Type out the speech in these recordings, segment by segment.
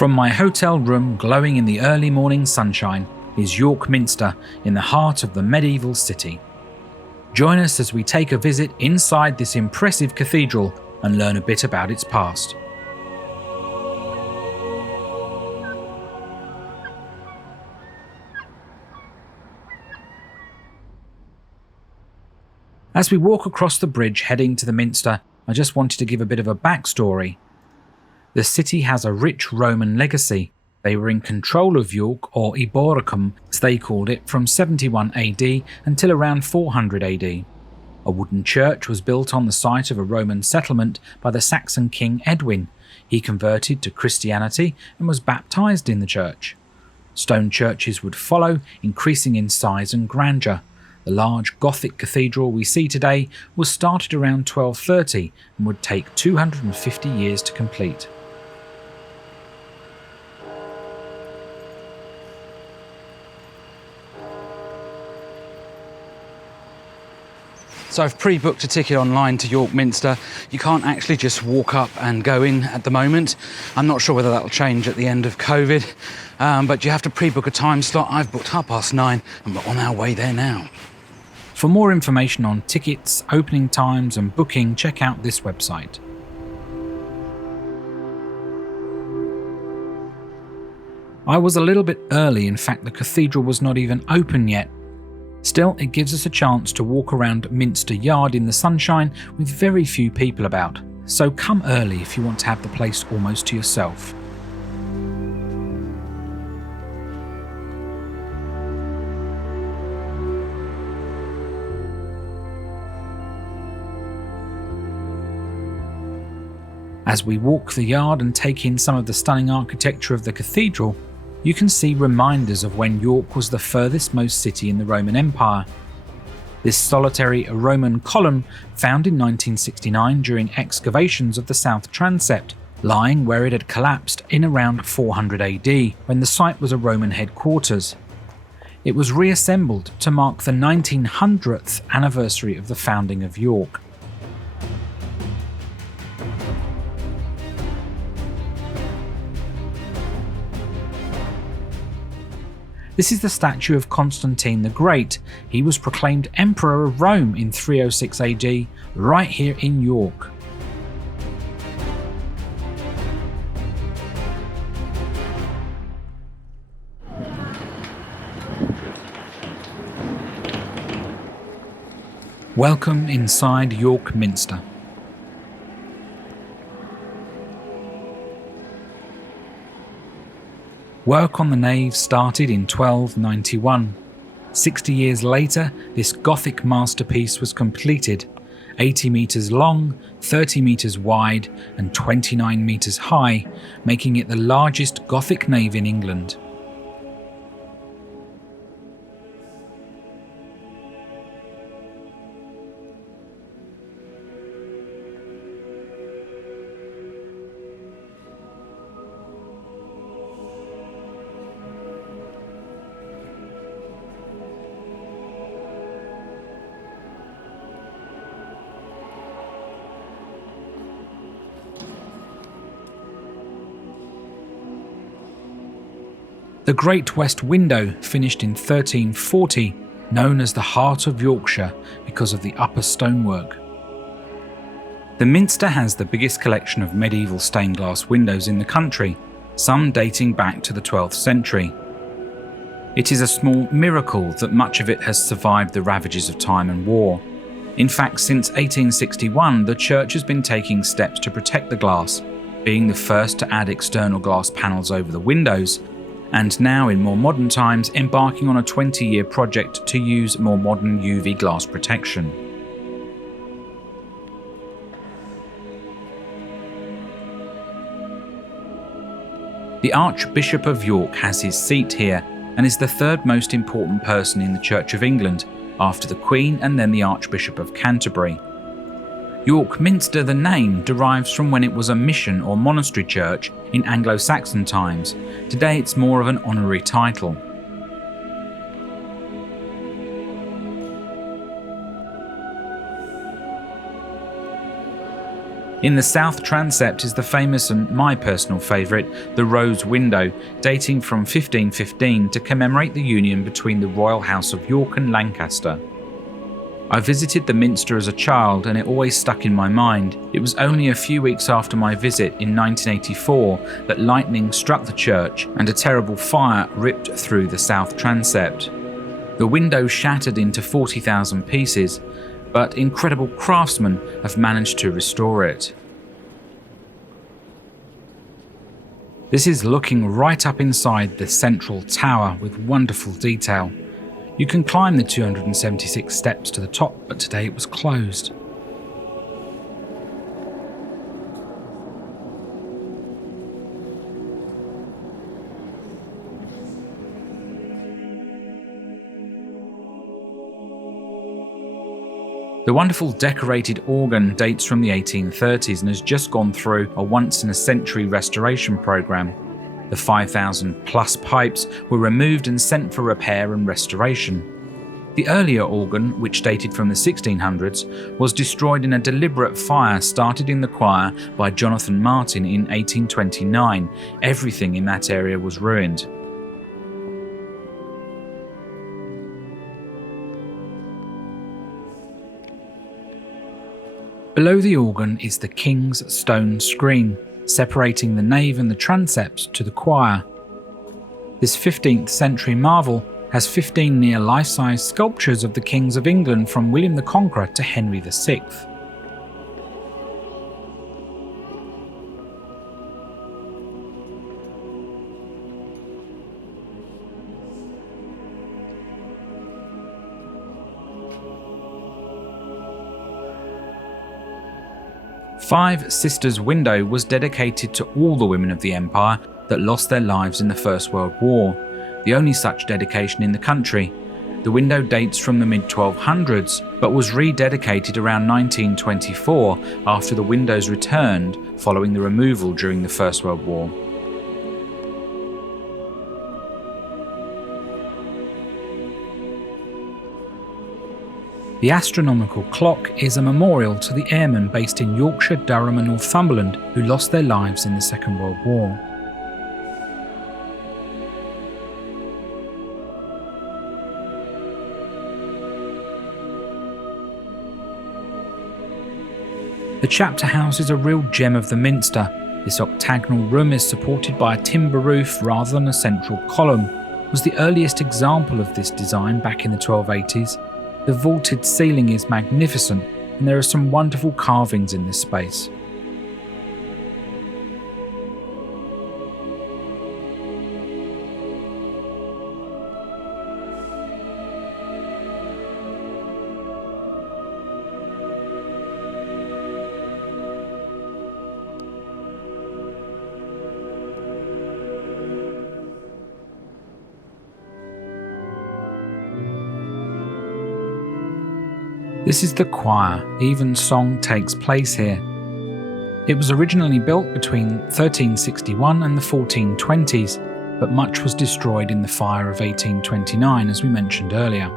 From my hotel room glowing in the early morning sunshine is York Minster in the heart of the medieval city. Join us as we take a visit inside this impressive cathedral and learn a bit about its past. As we walk across the bridge heading to the Minster, I just wanted to give a bit of a backstory. The city has a rich Roman legacy. They were in control of York, or Eboracum as they called it, from 71 AD until around 400 AD. A wooden church was built on the site of a Roman settlement by the Saxon king Edwin. He converted to Christianity and was baptized in the church. Stone churches would follow, increasing in size and grandeur. The large Gothic cathedral we see today was started around 1230 and would take 250 years to complete. So I've pre-booked a ticket online to York Minster. You can't actually just walk up and go in at the moment. I'm not sure whether that'll change at the end of COVID, but you have to pre-book a time slot. I've booked 9:30 and we're on our way there now. For more information on tickets, opening times and booking, check out this website. I was a little bit early, in fact the cathedral was not even open yet. Still, it gives us a chance to walk around Minster Yard in the sunshine with very few people about, so come early if you want to have the place almost to yourself. As we walk the yard and take in some of the stunning architecture of the cathedral, you can see reminders of when York was the furthest most city in the Roman Empire. This solitary Roman column, found in 1969 during excavations of the South Transept, lying where it had collapsed in around 400 AD, when the site was a Roman headquarters. It was reassembled to mark the 1900th anniversary of the founding of York. This is the statue of Constantine the Great. He was proclaimed Emperor of Rome in 306 AD, right here in York. Welcome inside York Minster. Work on the nave started in 1291. 60 years later, this Gothic masterpiece was completed, 80 metres long, 30 metres wide and 29 metres high, making it the largest Gothic nave in England. The Great West Window finished in 1340, known as the Heart of Yorkshire because of the upper stonework. The Minster has the biggest collection of medieval stained glass windows in the country, some dating back to the 12th century. It is a small miracle that much of it has survived the ravages of time and war. In fact, since 1861, the church has been taking steps to protect the glass, being the first to add external glass panels over the windows, and now in more modern times embarking on a 20-year project to use more modern UV glass protection. The Archbishop of York has his seat here and is the third most important person in the Church of England, after the Queen and then the Archbishop of Canterbury. York Minster, the name, derives from when it was a mission or monastery church in Anglo-Saxon times. Today it's more of an honorary title. In the south transept is the famous and my personal favourite, the Rose Window, dating from 1515 to commemorate the union between the royal house of York and Lancaster. I visited the Minster as a child and it always stuck in my mind. It was only a few weeks after my visit in 1984 that lightning struck the church and a terrible fire ripped through the south transept. The window shattered into 40,000 pieces, but incredible craftsmen have managed to restore it. This is looking right up inside the central tower with wonderful detail. You can climb the 276 steps to the top, but today it was closed. The wonderful decorated organ dates from the 1830s and has just gone through a once-in-a-century restoration programme. The 5,000 plus pipes were removed and sent for repair and restoration. The earlier organ, which dated from the 1600s, was destroyed in a deliberate fire started in the choir by Jonathan Martin in 1829. Everything in that area was ruined. Below the organ is the King's stone screen, separating the nave and the transept to the choir. This 15th century marvel has 15 near life-size sculptures of the kings of England from William the Conqueror to Henry VI. Five Sisters window was dedicated to all the women of the empire that lost their lives in the First World War, the only such dedication in the country. The window dates from the mid-1200s, but was rededicated around 1924 after the windows returned following the removal during the First World War. The astronomical clock is a memorial to the airmen based in Yorkshire, Durham and Northumberland who lost their lives in the Second World War. The chapter house is a real gem of the Minster. This octagonal room is supported by a timber roof rather than a central column. It was the earliest example of this design back in the 1280s. The vaulted ceiling is magnificent and there are some wonderful carvings in this space. This is the choir. Evensong takes place here. It was originally built between 1361 and the 1420s, but much was destroyed in the fire of 1829, as we mentioned earlier.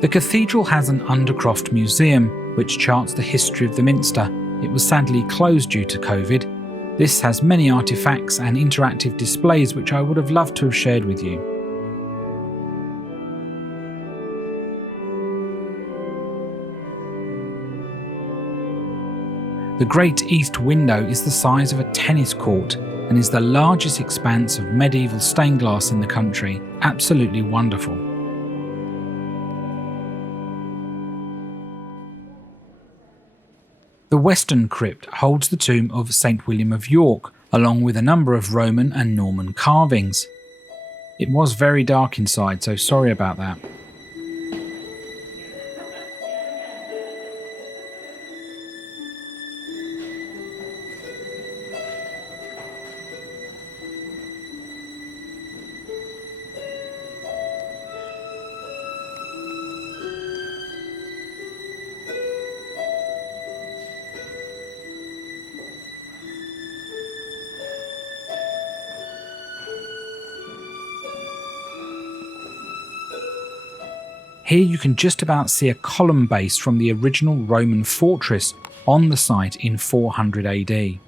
The cathedral has an Undercroft museum, which charts the history of the Minster. It was sadly closed due to COVID. This has many artefacts and interactive displays which I would have loved to have shared with you. The Great East Window is the size of a tennis court and is the largest expanse of medieval stained glass in the country. Absolutely wonderful. The Western Crypt holds the tomb of St. William of York, along with a number of Roman and Norman carvings. It was very dark inside, so sorry about that. Here you can just about see a column base from the original Roman fortress on the site in 400 AD.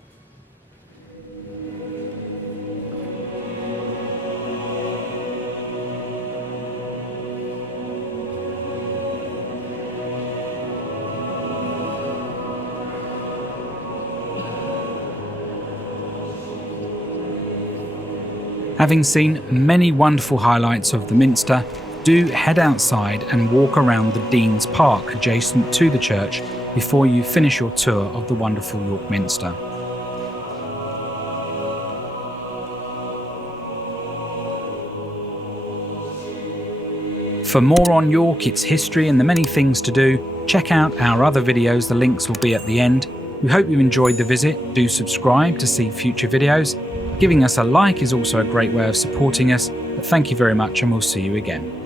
Having seen many wonderful highlights of the Minster, do head outside and walk around the Dean's Park adjacent to the church before you finish your tour of the wonderful York Minster. For more on York, its history and the many things to do, check out our other videos, the links will be at the end. We hope you enjoyed the visit. Do subscribe to see future videos. Giving us a like is also a great way of supporting us, but thank you very much and we'll see you again.